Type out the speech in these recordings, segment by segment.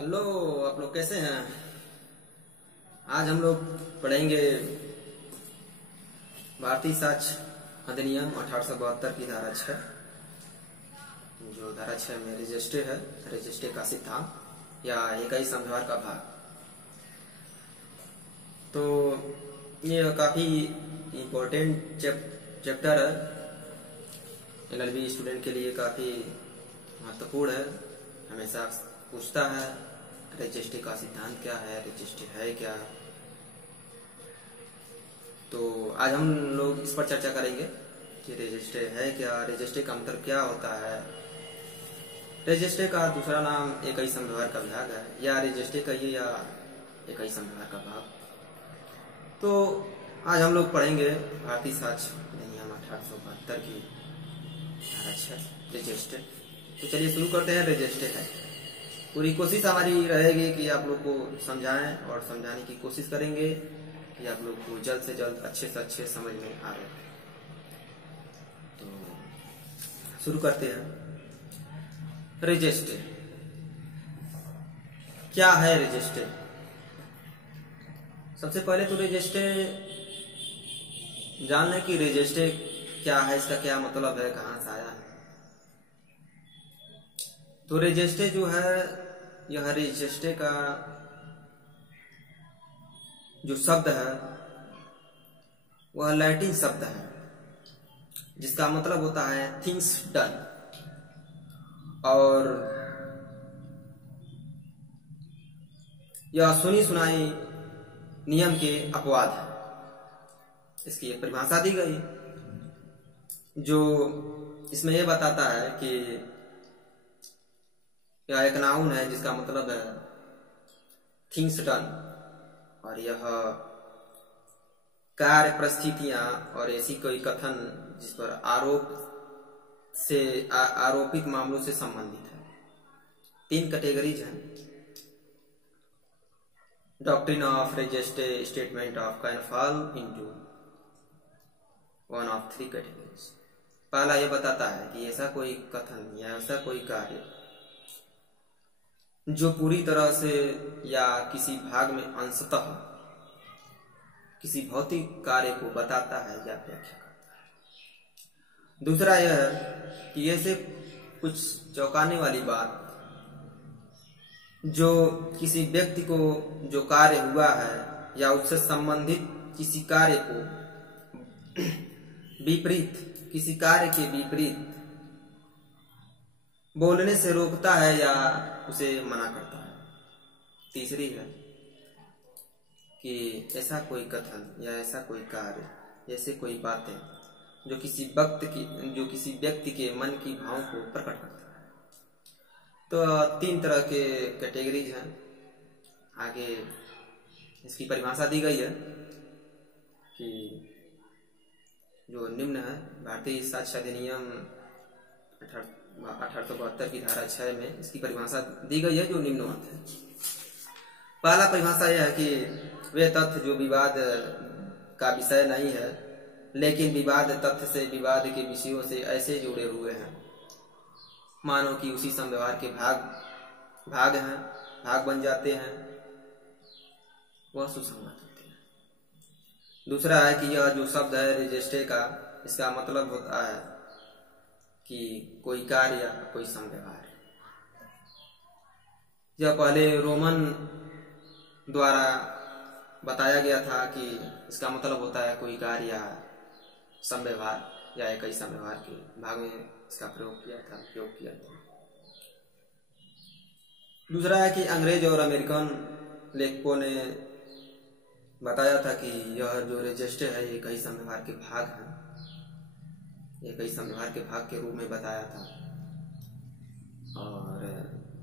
Hello, आप लोग कैसे हैं। आज हम लोग पढ़ेंगे भारतीय साक्ष्य अधिनियम 1872 की धारा 6, जो धारा 6 में रजिस्ट्रे है, रजिस्ट्रे का सिद्धांत या इकाई समझौता का भाग। तो ये काफी इम्पोर्टेंट चैप्टर है, एलएलबी स्टूडेंट के लिए काफी महत्वपूर्ण है। हमेशा पूछता है रजिस्ट्री का सिद्धांत क्या है, रजिस्ट्री है क्या। तो आज हम लोग इस पर चर्चा करेंगे कि रजिस्ट्री है क्या, रजिस्ट्री का अंतर क्या होता है। रजिस्ट्री का दूसरा नाम इकाई समझौता का भाग है, या रजिस्ट्री कहिए या इकाई समझौता का भाग। तो आज हम लोग पढ़ेंगे भारतीय साक्ष्य अधिनियम 1872 की धारा 6 रजिस्ट्री। तो चलिए शुरू करते हैं। रजिस्ट्री है, पूरी कोशिश हमारी रहेगी कि आप लोग को समझाएं और समझाने की कोशिश करेंगे कि आप लोग को जल्द से जल्द अच्छे से अच्छे समझ में आ रहे। तो शुरू करते हैं। रजिस्ट्री क्या है? रजिस्ट्री सबसे पहले तो रजिस्ट्री जान लें कि रजिस्ट्री क्या है, इसका क्या मतलब है, कहां से आया है। तो रजिस्ट्री जो है, यह रजिस्ट्री का जो शब्द है वह लैटिन शब्द है, जिसका मतलब होता है थिंग्स डन। और यह सुनी सुनाई नियम के अपवाद है। इसकी एक परिभाषा दी गई जो इसमें यह बताता है कि यह एक नाउन है जिसका मतलब है थिंग्स डन, और यह कार्य परिस्थितियां और ऐसी कोई कथन जिस पर आरोपित मामलों से संबंधित है। 3 कैटेगरीज हैं। Doctrine of registry statement of can fall into one of 3 categories. पहला यह बताता है कि ऐसा कोई कथन या ऐसा कोई कार्य जो पूरी तरह से या किसी भाग में अंशतः किसी भौतिक कार्य को बताता है या व्याख्या करता है। दूसरा यह है कि ऐसे कुछ चौंकाने वाली बात जो किसी व्यक्ति को जो कार्य हुआ है या उससे संबंधित किसी कार्य को किसी कार्य के विपरीत बोलने से रोकता है या उसे मना करता है। तीसरी है कि ऐसा कोई कथन या ऐसा कोई कार्य, ऐसे कोई बातें जो किसी व्यक्ति के मन की भाव को प्रकट करता है। तो 3 तरह के कैटेगरीज हैं। आगे इसकी परिभाषा दी गई है कि जो निम्न है भारतीय साक्ष्य अधिनियम 1872 की धारा 6 में इसकी परिभाषा दी गई है जो निम्नवत है। पहला परिभाषा यह है कि वे तथ्य जो विवाद का विषय नहीं है, लेकिन विवाद तथ्य से विवाद के विषयों से ऐसे जुड़े हुए हैं मानो कि उसी समव्यवहार के भाग बन जाते हैं, वह सुसंगत होते हैं। दूसरा है कि यह जो शब्द है रजिस्ट्री का, इसका मतलब होता है कि कोई कार्य या कोई समव्यवहार। यह पहले रोमन द्वारा बताया गया था कि इसका मतलब होता है कोई कार्य या समव्यवहार या इकाई समव्यवहार के भाग में इसका प्रयोग किया था। दूसरा है कि अंग्रेज और अमेरिकन लेखकों ने बताया था कि यह जो रजिस्ट्री है ये इकाई समव्यवहार के भाग है, एक ऐसा व्यवहार के भाग के रूप में बताया था। और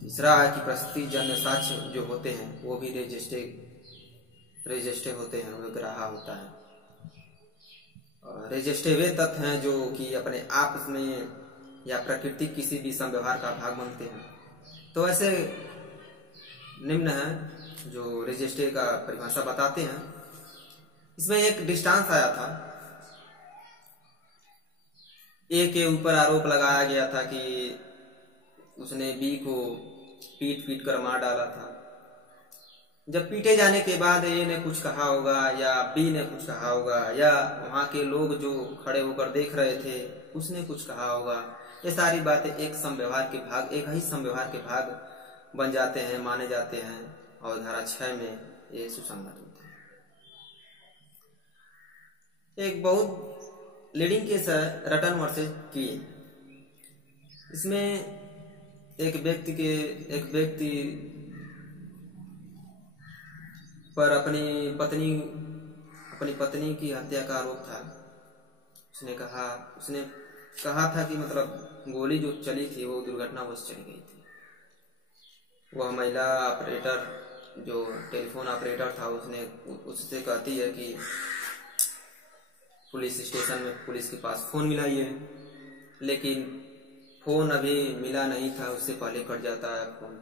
तीसरा है कि प्रस्तुति जन्य साक्ष्य जो होते हैं वो भी रजिस्ट्री होते हैं, वो ग्राह्य होता है। और रजिस्ट्री वे तथ्य हैं जो कि अपने आप में या प्रकृति किसी भी समव्यवहार का भाग बनते हैं। तो ऐसे निम्न है जो रजिस्ट्री का परिभाषा बताते हैं। इसमें एक डिस्टेंस आया था, ए के ऊपर आरोप लगाया गया था कि उसने बी को पीट पीट कर मार डाला था। जब पीटे जाने के बाद ए ने कुछ कहा होगा या बी ने कुछ कहा होगा या वहां के लोग जो खड़े होकर देख रहे थे उसने कुछ कहा होगा, ये सारी बातें एक समव्यवहार के भाग, एक ही समव्यवहार के भाग बन जाते हैं, माने जाते हैं और धारा 6 में ये सुसंगत होते हैं। एक बहुत लीडिंग केस है रटन वर्सेस क्वीन। इसमें एक व्यक्ति पर अपनी पत्नी की हत्या का आरोप था। उसने कहा था कि मतलब गोली जो चली थी वो दुर्घटनावश चली गई थी। वह महिला ऑपरेटर जो टेलीफोन ऑपरेटर था उससे कहती है कि पुलिस स्टेशन में पुलिस के पास फोन मिलाइए, लेकिन फोन अभी मिला नहीं था, उससे पहले कट जाता है फोन।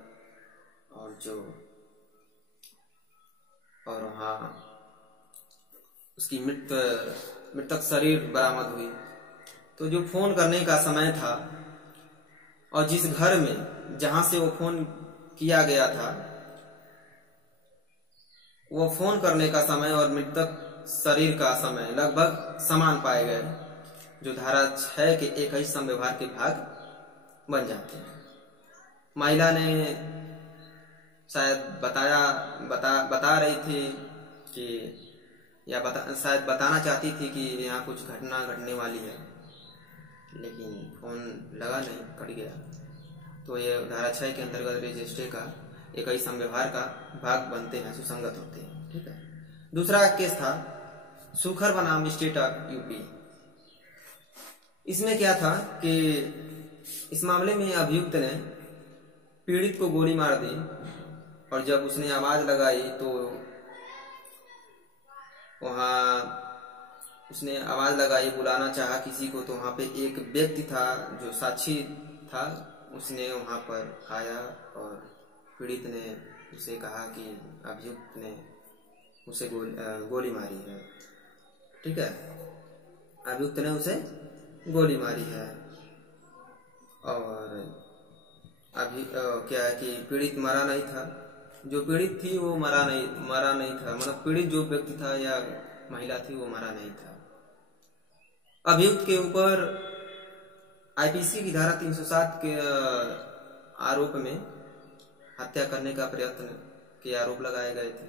और वहाँ उसकी मृतक शरीर बरामद हुई। तो जो फोन करने का समय था और जिस घर में जहां से वो फोन किया गया था, वो फोन करने का समय और मृतक शरीर का समय लगभग समान पाए गए, जो धारा 6 के एक ही समव्यवहार के भाग बन जाते हैं। महिला ने शायद बता रही थी कि शायद बताना चाहती थी कि यहाँ कुछ घटना घटने वाली है, लेकिन फोन लगा नहीं, कट गया। तो ये धारा 6 के अंतर्गत रजिस्ट्री का एक ही समव्यवहार का भाग बनते हैं, सुसंगत होते हैं। ठीक है। दूसरा केस था सुखर बनाम स्टेट ऑफ यूपी। इसमें क्या था कि इस मामले में अभियुक्त ने पीड़ित को गोली मार दी और जब उसने आवाज लगाई तो उसने आवाज लगाई, बुलाना चाहा किसी को, तो वहां पे एक व्यक्ति था जो साक्षी था, उसने वहां पर आया और पीड़ित ने उसे कहा कि अभियुक्त ने उसे गोली मारी है। ठीक है, अभियुक्त ने उसे गोली मारी है और अभी क्या है कि पीड़ित मरा नहीं था। जो पीड़ित थी वो मरा नहीं था, मतलब पीड़ित जो व्यक्ति था या महिला थी वो मरा नहीं था। अभियुक्त के ऊपर आईपीसी की धारा 307 के आरोप में हत्या करने का प्रयत्न के आरोप लगाए गए थे।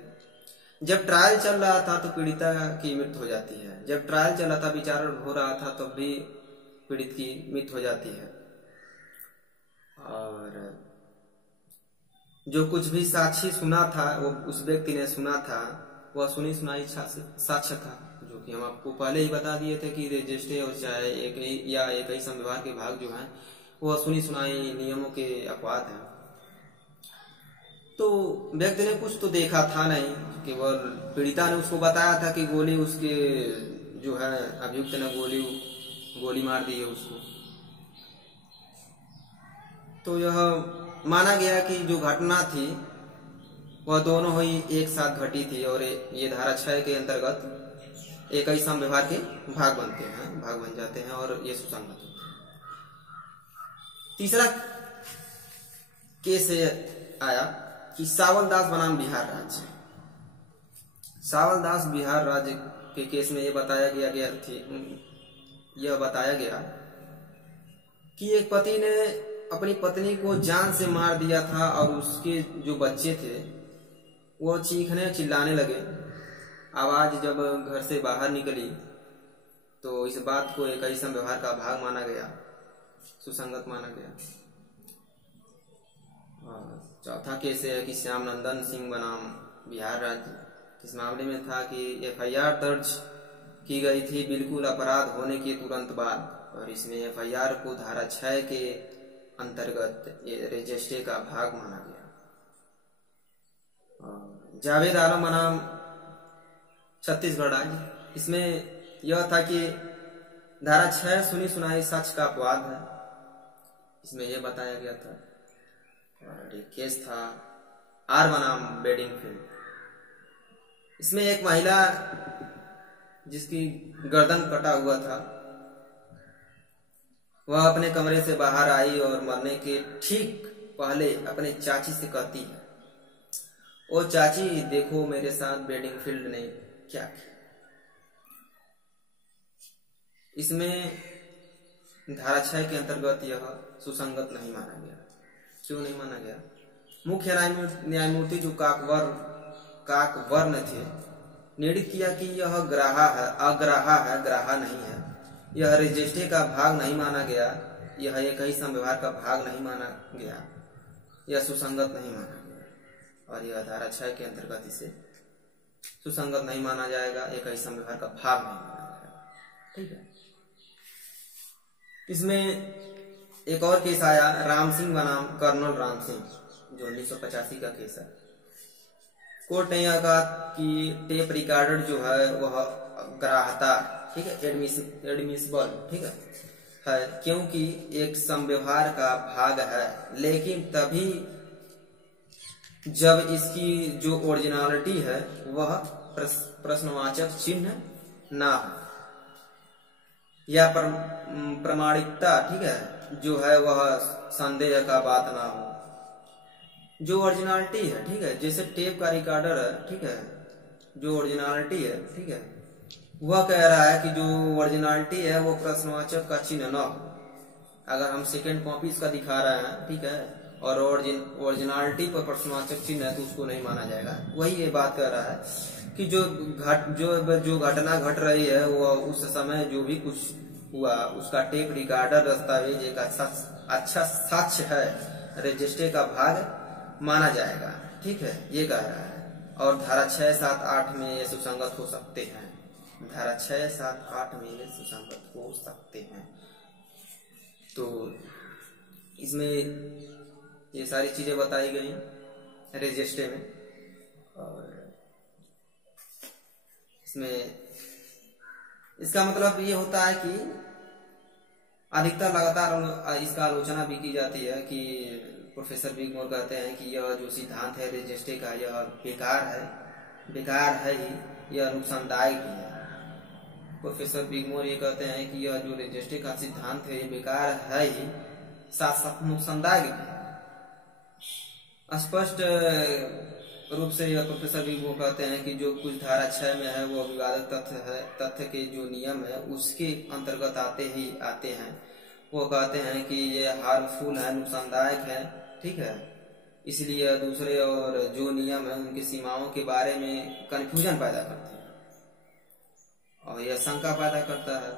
जब ट्रायल चल रहा था तो पीड़िता की मृत्यु हो जाती है। जब ट्रायल चल रहा था, विचार हो रहा था, तब भी पीड़ित की मृत्यु हो जाती है। और जो कुछ भी साक्षी सुना था, वो उस व्यक्ति ने सुना था, वह सुनी सुनाई साक्ष्य था, जो कि हम आपको पहले ही बता दिए थे कि रजिस्ट्री और चाहे एक ही समव्यवहार के भाग जो हैं वह सुनी सुनाई नियमों के अपवाद हैं। तो व्यक्ति ने कुछ तो देखा था नहीं, केवल पीड़िता ने उसको बताया था कि गोली उसके जो है अभियुक्त ने गोली मार दी है उसको। तो यह माना गया कि जो घटना थी वह दोनों ही एक साथ घटी थी और ये धारा 6 के अंतर्गत एक ही समव्यवहार के भाग बन जाते हैं और ये सुसंगत होते हैं। तीसरा केस आया कि सावलदास बनाम बिहार राज्य। सावलदास बिहार राज्य के केस में यह बताया गया कि एक पति ने अपनी पत्नी को जान से मार दिया था और उसके जो बच्चे थे वो चीखने चिल्लाने लगे। आवाज जब घर से बाहर निकली तो इस बात को एक ही समव्यवहार का भाग माना गया, सुसंगत माना गया। चौथा केस है कि श्याम नंदन सिंह बनाम बिहार राज्य। इस मामले में था कि एफआईआर दर्ज की गई थी बिल्कुल अपराध होने के तुरंत बाद, और इसमें एफआईआर को धारा 6 के अंतर्गत रजिस्ट्री का भाग माना गया। जावेद आलम बनाम छत्तीसगढ़ राज्य। इसमें यह था कि धारा 6 सुनी सुनाई साक्ष्य का अपवाद है, इसमें यह बताया गया था। और एक केस था आर बनाम बेडिंगफील्ड। इसमें एक महिला जिसकी गर्दन कटा हुआ था, वह अपने कमरे से बाहर आई और मरने के ठीक पहले अपने चाची से कहती है, ओ चाची देखो मेरे साथ वेडिंग फील्ड ने क्या किया। इसमें धारा 6 के अंतर्गत यह सुसंगत नहीं माना गया। क्यों नहीं माना गया? मुख्य न्यायमूर्ति जो काकवर्ण थे, निर्णय किया कि यह अग्राहा है, ग्राहा नहीं है। यह रजिस्ट्रे का भाग नहीं माना गया, यह एक ही संव्यवहार का भाग नहीं माना गया, यह सुसंगत नहीं माना गया और यह धारा 6 के अंतर्गत इसे सुसंगत नहीं माना जाएगा, एक ही संव्यवहार का भाग नहीं माना जाएगा। ठीक है। इसमें एक और केस आया राम सिंह बनाम कर्नल राम सिंह, जो 1985 का केस है। कोर्ट ने यह कहा कि टेप रिकॉर्डर जो है वह ग्राह्यता, ठीक है, एडमिसिबल, ठीक है, क्योंकि एक संव्यवहार का भाग है, लेकिन तभी जब इसकी जो ओरिजिनलिटी है वह प्रश्नवाचक चिन्ह ना हो या प्रमाणिकता, ठीक है, जो है वह संदेह का बात ना हो। जो ओरिजिनलिटी है, ठीक है, जैसे टेप का रिकॉर्डर है, ठीक है, जो ओरिजिनलिटी है, ठीक है, वह कह रहा है कि जो ओरिजिनलिटी है वो प्रश्नवाचक का चिन्ह न हो। अगर हम सेकेंड कॉपी इसका दिखा रहे हैं, ठीक है, और ओरिजिनलिटी पर प्रश्नवाचक चिन्ह है तो उसको नहीं माना जाएगा। वही ये बात कर रहा है कि जो घटना घट रही है वो उस समय जो भी कुछ हुआ उसका टेप रिकॉर्डर दस्तावेज एक अच्छा साक्ष्य है, रजिस्ट्रे का भाग माना जाएगा। ठीक है, ये कह रहा है। और धारा 6, 7, 8 में ये सुसंगत हो सकते हैं। धारा 6, 7, 8 में ये सुसंगत हो सकते हैं। तो इसमें ये सारी चीजें बताई गई रजिस्ट्रे में। और इसमें इसका मतलब ये होता है कि अधिकतर लगातार इसका आलोचना भी की जाती है कि प्रोफेसर बिगमोर कहते हैं कि यह जो सिद्धांत है रजिस्ट्रे का यह बेकार है ही, यह नुकसानदायक भी है। प्रोफेसर बिगमोर ये कहते हैं कि यह जो रजिस्ट्रे का सिद्धांत है ये बेकार है ही, साथ साथ नुकसानदायक भी है। स्पष्ट रूप से यह प्रोफेसर बिगमोर कहते हैं कि जो कुछ धारा 6 में है वो विवादित तथ्य है, तथ्य के जो नियम है उसके अंतर्गत आते हैं। वो कहते हैं कि ये हार्मफुल है, नुकसानदायक है, ठीक है, इसलिए दूसरे और जो नियम है उनकी सीमाओं के बारे में कंफ्यूजन पैदा करते हैं और यह शंका पैदा करता है।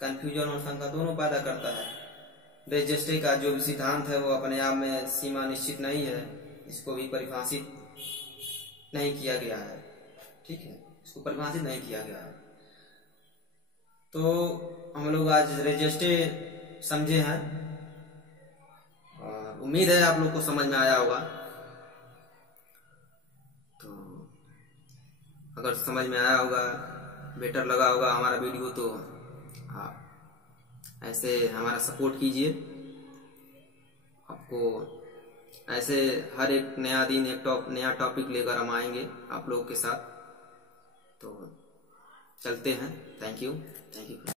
कंफ्यूजन और शंका दोनों पैदा करता है। रजिस्ट्रे का जो सिद्धांत है वो अपने आप में सीमा निश्चित नहीं है, इसको भी परिभाषित नहीं किया गया है। ठीक है, इसको परिभाषित नहीं किया गया है। तो हम लोग आज रजिस्ट्रे समझे हैं और उम्मीद है आप लोग को समझ में आया होगा। तो अगर समझ में आया होगा, बेटर लगा होगा हमारा वीडियो, तो आप ऐसे हमारा सपोर्ट कीजिए। आपको ऐसे हर एक नया दिन एक नया टॉपिक लेकर हम आएंगे आप लोगों के साथ। तो चलते हैं। Thank you.